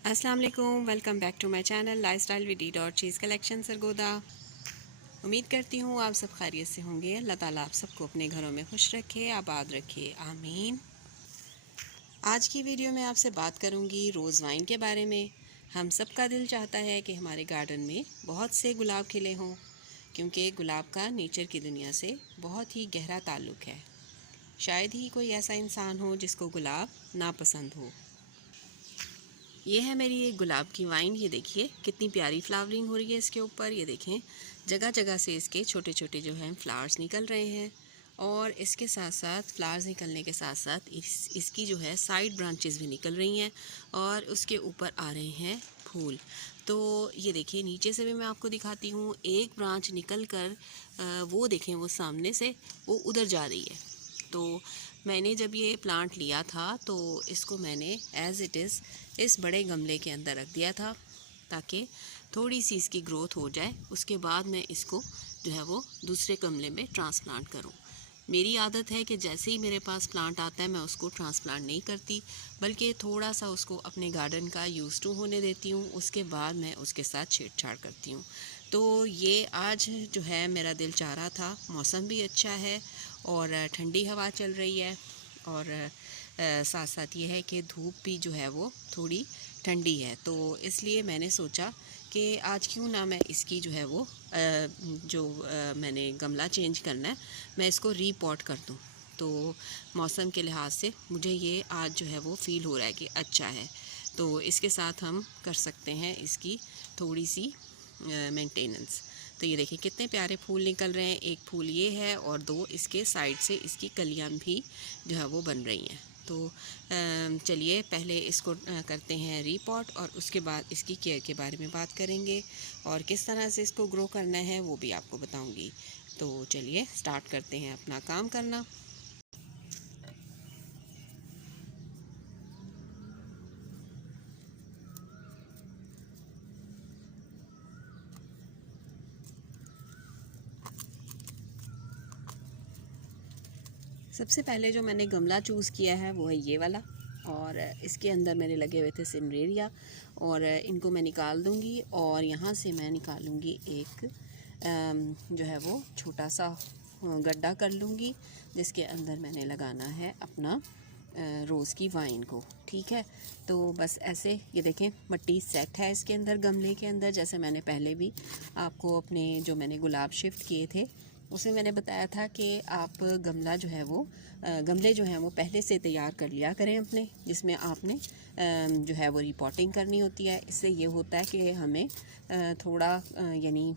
अस्सलाम वालेकुम, welcome back to my channel lifestyle with D dot cheese collection Sargodha. उम्मीद करती हूँ आप सब खैरियत से होंगे। अल्लाह ताला आप सबको अपने घरों में खुश रखे, आबाद रखे, आमीन। आज की वीडियो में आपसे बात करूँगी रोज़ वाइन के बारे में। हम सब का दिल चाहता है कि हमारे गार्डन में बहुत से गुलाब खिले हों, क्योंकि गुलाब का नेचर की दुनिया से बहुत ही गहरा ताल्लुक़ है। शायद ही कोई ऐसा इंसान हो जिसको गुलाब नापसंद हो। ये है मेरी एक गुलाब की वाइन। ये देखिए कितनी प्यारी फ्लावरिंग हो रही है इसके ऊपर। ये देखें जगह जगह से इसके छोटे छोटे जो हैं फ्लावर्स निकल रहे हैं, और इसके साथ साथ फ्लावर्स निकलने के साथ साथ इसकी जो है साइड ब्रांचेस भी निकल रही हैं और उसके ऊपर आ रहे हैं फूल। तो ये देखिए नीचे से भी मैं आपको दिखाती हूँ। एक ब्रांच निकल कर वो देखें, वो सामने से वो उधर जा रही है। तो मैंने जब ये प्लांट लिया था तो इसको मैंने एज़ इट इज़ इस बड़े गमले के अंदर रख दिया था ताकि थोड़ी सी इसकी ग्रोथ हो जाए। उसके बाद मैं इसको जो है वो दूसरे गमले में ट्रांसप्लांट करूं। मेरी आदत है कि जैसे ही मेरे पास प्लांट आता है मैं उसको ट्रांसप्लांट नहीं करती, बल्कि थोड़ा सा उसको अपने गार्डन का यूज़ टू होने देती हूँ। उसके बाद मैं उसके साथ छेड़छाड़ करती हूँ। तो ये आज जो है मेरा दिल चाह रहा था, मौसम भी अच्छा है और ठंडी हवा चल रही है, और साथ साथ ये है कि धूप भी जो है वो थोड़ी ठंडी है। तो इसलिए मैंने सोचा कि आज क्यों ना मैं इसकी जो है वो मैंने गमला चेंज करना है, मैं इसको रीपॉट कर दूँ। तो मौसम के लिहाज से मुझे ये आज जो है वो फ़ील हो रहा है कि अच्छा है, तो इसके साथ हम कर सकते हैं इसकी थोड़ी सी मेंटेनेंस। तो ये देखिए कितने प्यारे फूल निकल रहे हैं। एक फूल ये है और दो इसके साइड से इसकी कलियां भी जो है वो बन रही हैं। तो चलिए पहले इसको करते हैं रीपॉट, और उसके बाद इसकी केयर के बारे में बात करेंगे और किस तरह से इसको ग्रो करना है वो भी आपको बताऊंगी। तो चलिए स्टार्ट करते हैं अपना काम करना। सबसे पहले जो मैंने गमला चूज़ किया है वो है ये वाला, और इसके अंदर मेरे लगे हुए थे सिमरेरिया, और इनको मैं निकाल दूंगी और यहाँ से मैं निकालूंगी एक जो है वो छोटा सा गड्ढा कर लूँगी जिसके अंदर मैंने लगाना है अपना रोज़ की वाइन को। ठीक है, तो बस ऐसे ये देखें मिट्टी सेट है इसके अंदर, गमले के अंदर। जैसे मैंने पहले भी आपको अपने जो मैंने गुलाब शिफ्ट किए थे उसमें मैंने बताया था कि आप गमला जो है वो गमले जो हैं वो पहले से तैयार कर लिया करें अपने, जिसमें आपने जो है वो रिपोर्टिंग करनी होती है। इससे ये होता है कि हमें थोड़ा यानी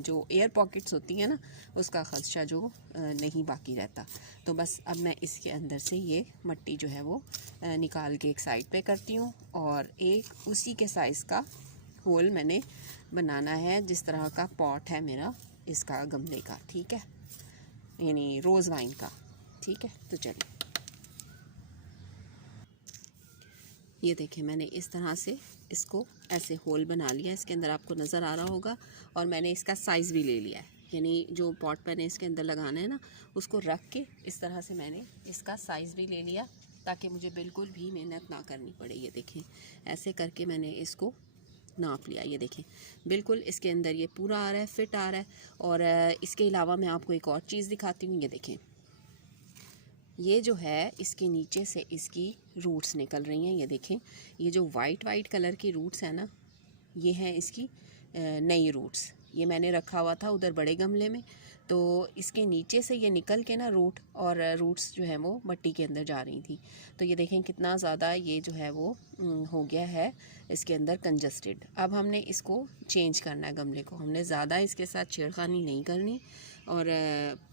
जो एयर पॉकेट्स होती हैं ना, उसका खदशा जो नहीं बाकी रहता। तो बस अब मैं इसके अंदर से ये मिट्टी जो है वो निकाल के एक साइड पे करती हूँ, और एक उसी के साइज़ का होल मैंने बनाना है जिस तरह का पॉट है मेरा इसका गमले का। ठीक है, यानी रोज़ वाइन का। ठीक है, तो चलिए ये देखें मैंने इस तरह से इसको ऐसे होल बना लिया। इसके अंदर आपको नज़र आ रहा होगा, और मैंने इसका साइज़ भी ले लिया है, यानी जो पॉट मैंने इसके अंदर लगाना है ना उसको रख के इस तरह से मैंने इसका साइज़ भी ले लिया ताकि मुझे बिल्कुल भी मेहनत ना करनी पड़े। ये देखें ऐसे करके मैंने इसको नाप लिया। ये देखें बिल्कुल इसके अंदर ये पूरा आ रहा है, फिट आ रहा है। और इसके अलावा मैं आपको एक और चीज़ दिखाती हूँ। ये देखें ये जो है इसके नीचे से इसकी रूट्स निकल रही हैं। ये देखें ये जो वाइट वाइट कलर की रूट्स हैं ना, ये हैं इसकी नई रूट्स। ये मैंने रखा हुआ था उधर बड़े गमले में, तो इसके नीचे से ये निकल के ना रूट और रूट्स जो हैं वो मिट्टी के अंदर जा रही थी। तो ये देखें कितना ज़्यादा ये जो है वो हो गया है इसके अंदर कंजस्टेड। अब हमने इसको चेंज करना है गमले को, हमने ज़्यादा इसके साथ छेड़खानी नहीं करनी, और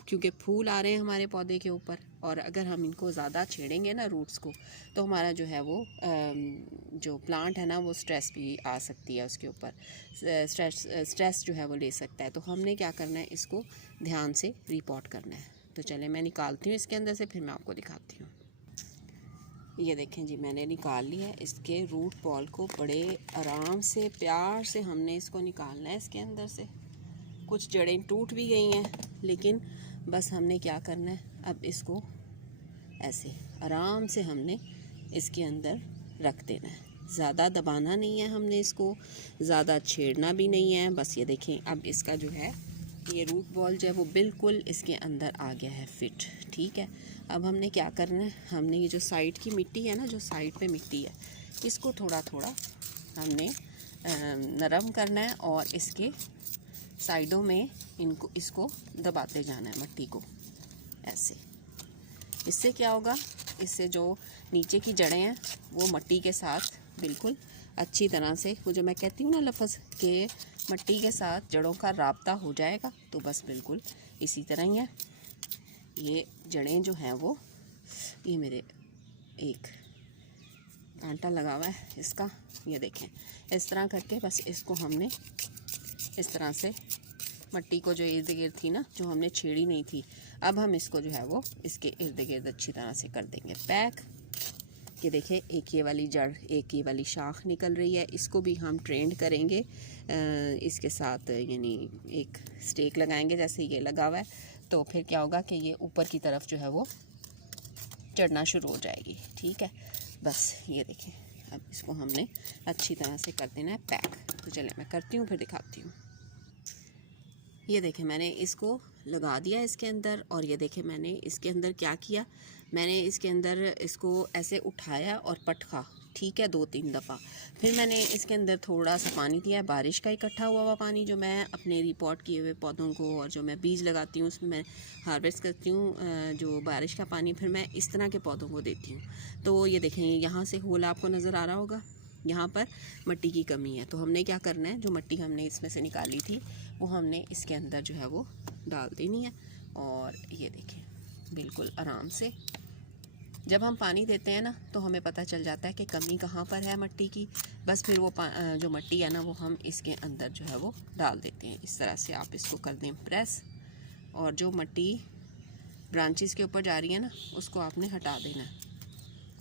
क्योंकि फूल आ रहे हैं हमारे पौधे के ऊपर, और अगर हम इनको ज़्यादा छेड़ेंगे ना रूट्स को, तो हमारा जो है वो जो प्लांट है ना वो स्ट्रेस भी आ सकती है उसके ऊपर, स्ट्रेस जो है वो ले सकता है। तो हमने क्या करना है, इसको ध्यान से रिपोर्ट करना है। तो चले मैं निकालती हूँ इसके अंदर से, फिर मैं आपको दिखाती हूँ। ये देखें जी मैंने निकाल लिया है इसके रूट बॉल को। बड़े आराम से प्यार से हमने इसको निकालना है इसके अंदर से। कुछ जड़ें टूट भी गई हैं, लेकिन बस हमने क्या करना है, अब इसको ऐसे आराम से हमने इसके अंदर रख देना है। ज़्यादा दबाना नहीं है हमने इसको, ज़्यादा छेड़ना भी नहीं है। बस ये देखें अब इसका जो है ये रूट बॉल जो है वो बिल्कुल इसके अंदर आ गया है फिट। ठीक है, अब हमने क्या करना है, हमने ये जो साइड की मिट्टी है ना, जो साइड पे मिट्टी है, इसको थोड़ा थोड़ा हमने नरम करना है और इसके साइडों में इसको दबाते जाना है मिट्टी को ऐसे। इससे क्या होगा, इससे जो नीचे की जड़ें हैं वो मिट्टी के साथ बिल्कुल अच्छी तरह से, वो जो मैं कहती हूँ ना लफ्ज़ के मिट्टी के साथ जड़ों का राब्ता हो जाएगा। तो बस बिल्कुल इसी तरह ही है। ये जड़ें जो हैं वो, ये मेरे एक कांटा लगा हुआ है इसका, ये देखें इस तरह करके बस इसको हमने इस तरह से मिट्टी को जो इर्द गिर्द थी ना, जो हमने छेड़ी नहीं थी, अब हम इसको जो है वो इसके इर्द गिर्द अच्छी तरह से कर देंगे पैक। ये देखें एक ये वाली जड़, एक ये वाली शाख निकल रही है, इसको भी हम ट्रेंड करेंगे इसके साथ, यानी एक स्टेक लगाएंगे जैसे ये लगा हुआ है। तो फिर क्या होगा कि ये ऊपर की तरफ जो है वो चढ़ना शुरू हो जाएगी। ठीक है, बस ये देखें अब इसको हमने अच्छी तरह से कर देना है पैक। तो चलिए मैं करती हूँ फिर दिखाती हूँ। ये देखें मैंने इसको लगा दिया इसके अंदर, और ये देखें मैंने इसके अंदर क्या किया, मैंने इसके अंदर इसको ऐसे उठाया और पटका, ठीक है, 2-3 दफ़ा। फिर मैंने इसके अंदर थोड़ा सा पानी दिया है, बारिश का इकट्ठा हुआ हुआ पानी, जो मैं अपने रिपोर्ट किए हुए पौधों को और जो मैं बीज लगाती हूँ उसमें मैं हार्वेस्ट करती हूँ जो बारिश का पानी, फिर मैं इस तरह के पौधों को देती हूँ। तो ये देखें यहाँ से होल आपको नज़र आ रहा होगा, यहाँ पर मिट्टी की कमी है। तो हमने क्या करना है, जो मिट्टी हमने इसमें से निकाली थी वो हमने इसके अंदर जो है वो डाल देनी है। और ये देखें बिल्कुल आराम से जब हम पानी देते हैं ना तो हमें पता चल जाता है कि कमी कहाँ पर है मिट्टी की। बस फिर वो जो मिट्टी है ना वो हम इसके अंदर जो है वो डाल देते हैं। इस तरह से आप इसको कर दें प्रेस, और जो मिट्टी ब्रांचेस के ऊपर जा रही है ना उसको आपने हटा देना है,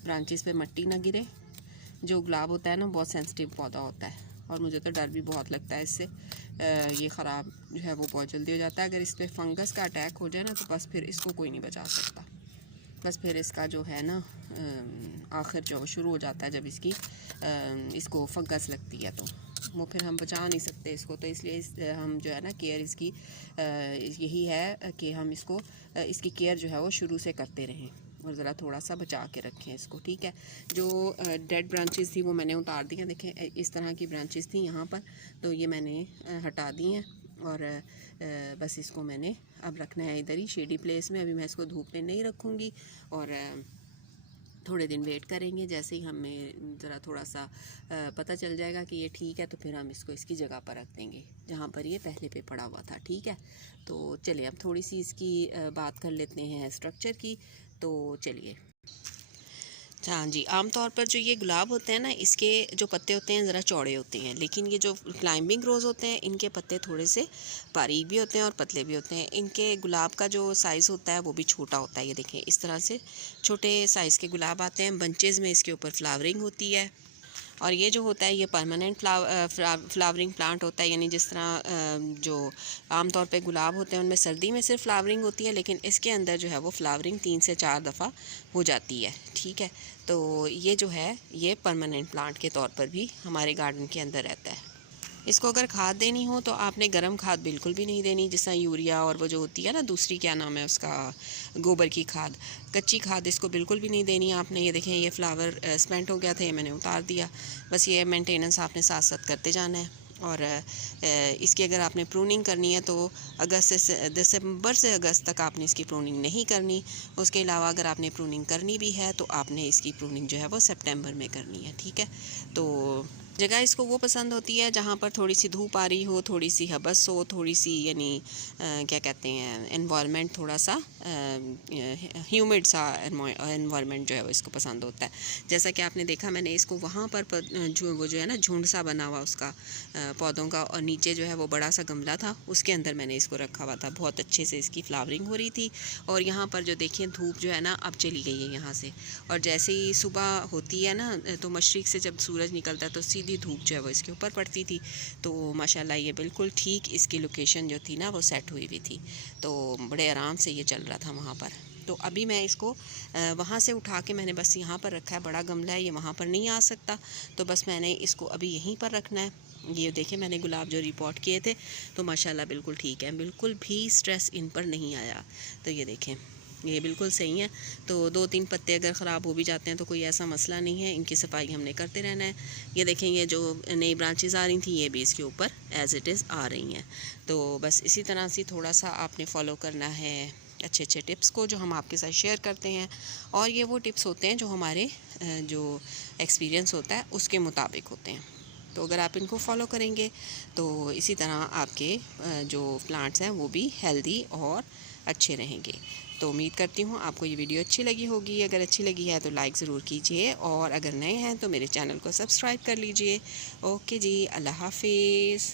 ब्रांचेस पे मिट्टी ना गिरे। जो गुलाब होता है ना बहुत सेंसिटिव पौधा होता है, और मुझे तो डर भी बहुत लगता है इससे, ये ख़राब जो है वो बहुत जल्दी हो जाता है। अगर इस पर फंगस का अटैक हो जाए ना तो बस फिर इसको कोई नहीं बचा सकता। बस फिर इसका जो है ना आखिर जो शुरू हो जाता है जब इसको फंगस लगती है तो वो फिर हम बचा नहीं सकते इसको। तो इसलिए हम जो है ना केयर इसकी यही है कि हम इसकी केयर जो है वो शुरू से करते रहें और ज़रा थोड़ा सा बचा के रखें इसको। ठीक है, जो डेड ब्रांचेस थी वो मैंने उतार दी हैं। देखें इस तरह की ब्रांचेस थी यहाँ पर, तो ये मैंने हटा दी हैं। और बस इसको मैंने अब रखना है इधर ही शेडी प्लेस में। अभी मैं इसको धूप में नहीं रखूँगी, और थोड़े दिन वेट करेंगे। जैसे ही हमें ज़रा थोड़ा सा पता चल जाएगा कि ये ठीक है तो फिर हम इसको इसकी जगह पर रख देंगे जहाँ पर ये पहले पे पड़ा हुआ था। ठीक है, तो चलिए अब थोड़ी सी इसकी बात कर लेते हैं स्ट्रक्चर की। तो चलिए, हाँ जी, आमतौर पर जो ये गुलाब होते हैं ना इसके जो पत्ते होते हैं ज़रा चौड़े होते हैं, लेकिन ये जो क्लाइंबिंग रोज़ होते हैं इनके पत्ते थोड़े से बारीक भी होते हैं और पतले भी होते हैं। इनके गुलाब का जो साइज़ होता है वो भी छोटा होता है। ये देखें इस तरह से छोटे साइज़ के गुलाब आते हैं, बंचेज़ में इसके ऊपर फ्लावरिंग होती है। और ये जो होता है ये परमानेंट फ्लावरिंग प्लांट होता है, यानी जिस तरह जो आमतौर पे गुलाब होते हैं उनमें सर्दी में सिर्फ फ्लावरिंग होती है, लेकिन इसके अंदर जो है वो फ्लावरिंग 3 से 4 दफ़ा हो जाती है। ठीक है, तो ये जो है ये परमानेंट प्लांट के तौर पर भी हमारे गार्डन के अंदर रहता है। इसको अगर खाद देनी हो तो आपने गर्म खाद बिल्कुल भी नहीं देनी, जिस तरह यूरिया और वो जो होती है ना दूसरी, क्या नाम है उसका, गोबर की खाद, कच्ची खाद इसको बिल्कुल भी नहीं देनी आपने। ये देखें ये फ्लावर स्पेंट हो गया था, ये मैंने उतार दिया। बस ये मेंटेनेंस आपने साथ साथ करते जाना है। और इसकी अगर आपने प्रूनिंग करनी है तो दिसंबर से अगस्त तक आपने इसकी प्रूनिंग नहीं करनी। उसके अलावा अगर आपने प्रूनिंग करनी भी है तो आपने इसकी प्रूनिंग जो है वो सितंबर में करनी है। ठीक है, तो जगह इसको वो पसंद होती है जहाँ पर थोड़ी सी धूप आ रही हो, थोड़ी सी हबस हो, थोड़ी सी यानी क्या कहते हैं एनवायरनमेंट थोड़ा सा ह्यूमिड सा एनवायरनमेंट जो है वो इसको पसंद होता है। जैसा कि आपने देखा मैंने इसको वहाँ पर वो जो है ना झुंड सा बना हुआ उसका पौधों का, और नीचे जो है वो बड़ा सा गमला था उसके अंदर मैंने इसको रखा हुआ था। बहुत अच्छे से इसकी फ्लावरिंग हो रही थी। और यहाँ पर जो देखिए धूप जो है ना अब चली गई है यहाँ से, और जैसे ही सुबह होती है ना तो मशरिक़ से जब सूरज निकलता है तो सीधी धूप जो है वो इसके ऊपर पड़ती थी। तो माशाल्लाह ये बिल्कुल ठीक इसकी लोकेशन जो थी ना वो सेट हुई हुई थी, तो बड़े आराम से ये चल रहा था वहाँ पर। तो अभी मैं इसको वहाँ से उठा के मैंने बस यहाँ पर रखा है, बड़ा गमला है, ये वहाँ पर नहीं आ सकता, तो बस मैंने इसको अभी यहीं पर रखना है। ये देखें मैंने गुलाब जो रिपोर्ट किए थे तो माशाल्लाह बिल्कुल ठीक है, बिल्कुल भी स्ट्रेस इन पर नहीं आया। तो ये देखें ये बिल्कुल सही है। तो 2-3 पत्ते अगर ख़राब हो भी जाते हैं तो कोई ऐसा मसला नहीं है, इनकी सफाई हमने करते रहना है। ये देखें ये जो नई ब्रांचेस आ रही थी ये भी इसके ऊपर एज़ इट इज़ आ रही हैं। तो बस इसी तरह से थोड़ा सा आपने फॉलो करना है अच्छे अच्छे टिप्स को जो हम आपके साथ शेयर करते हैं, और ये वो टिप्स होते हैं जो हमारे जो एक्सपीरियंस होता है उसके मुताबिक होते हैं। तो अगर आप इनको फॉलो करेंगे तो इसी तरह आपके जो प्लांट्स हैं वो भी हेल्दी और अच्छे रहेंगे। तो उम्मीद करती हूँ आपको ये वीडियो अच्छी लगी होगी। अगर अच्छी लगी है तो लाइक ज़रूर कीजिए, और अगर नए हैं तो मेरे चैनल को सब्सक्राइब कर लीजिए। ओके जी, अल्लाह हाफिज़।